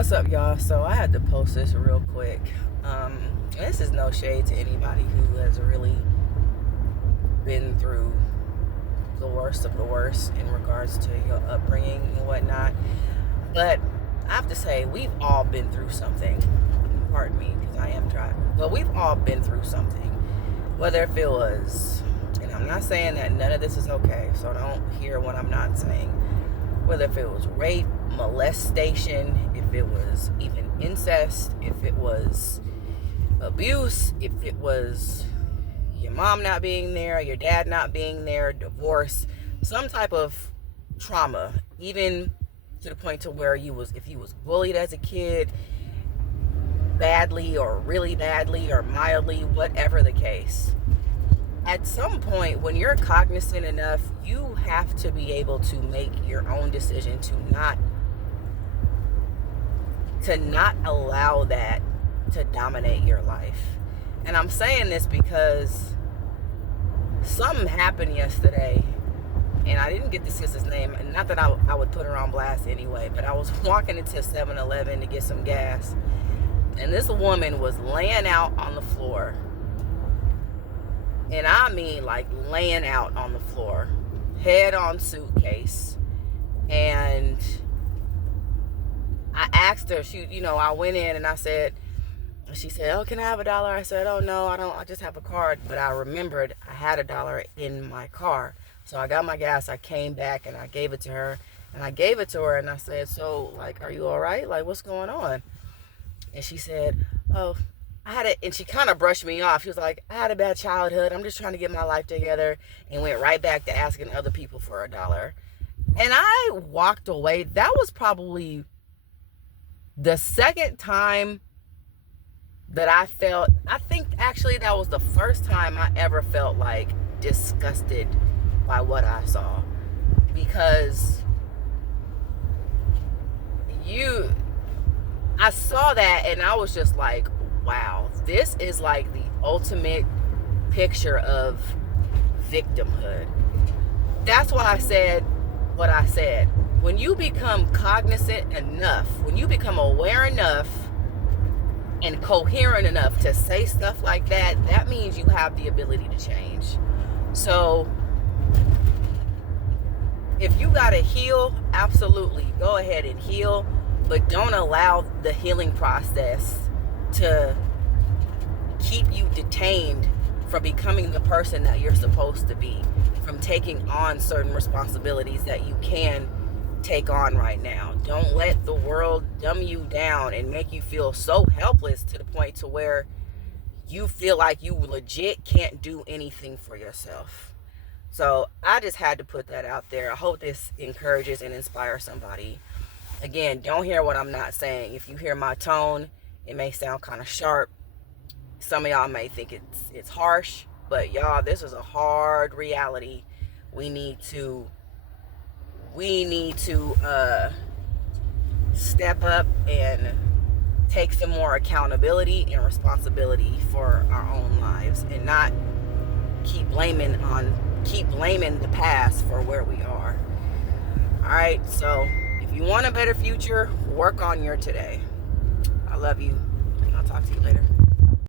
What's up, y'all? So I had to post this real quick. This is no shade to anybody who has really been through the worst of the worst in regards to your upbringing and whatnot. But I have to say, we've all been through something. Pardon me, because I am driving. But we've all been through something. Whether if it was, and I'm not saying that none of this is okay, so don't hear what I'm not saying. Whether if it was rape, molestation, if it was even incest, if it was abuse, if it was your mom not being there, your dad not being there, divorce, some type of trauma, even to the point to where if you was bullied as a kid, badly or really badly or mildly, whatever the case. At some point, when you're cognizant enough, you have to be able to make your own decision to not allow that to dominate your life. And I'm saying this because something happened yesterday, and I didn't get to see his name, and not that I would put her on blast anyway, but I was walking into 7-Eleven to get some gas, and this woman was laying out on the floor. And I mean, like, laying out on the floor, head on suitcase. And I asked her, I went in and she said, "Oh, can I have $1?" I said, "Oh, no, I don't. I just have a card." But I remembered I had $1 in my car. So I got my gas. I came back and I gave it to her. And I gave it to her and I said, "So, like, are you all right? Like, what's going on?" And she said, "Oh, I had it," and she kind of brushed me off. She was like, "I had a bad childhood. I'm just trying to get my life together," and went right back to asking other people for $1. And I walked away. That was probably the second time that I think actually that was the first time I ever felt like disgusted by what I saw. Because I saw that and I was just like, wow, this is like the ultimate picture of victimhood. That's why I said what I said. When you become cognizant enough, when you become aware enough and coherent enough to say stuff like that, that means you have the ability to change. So if you gotta heal, absolutely, go ahead and heal, but don't allow the healing process to keep you detained from becoming the person that you're supposed to be, from taking on certain responsibilities that you can take on right now. Don't let the world dumb you down and make you feel so helpless to the point to where you feel like you legit can't do anything for yourself. So I just had to put that out there. I hope this encourages and inspires somebody. Again, don't hear what I'm not saying. If you hear my tone, it may sound kind of sharp. Some of y'all may think it's harsh, but y'all, this is a hard reality. We need to step up and take some more accountability and responsibility for our own lives, and not keep blaming the past for where we are. All right, so if you want a better future, work on your today. I love you, and I'll talk to you later.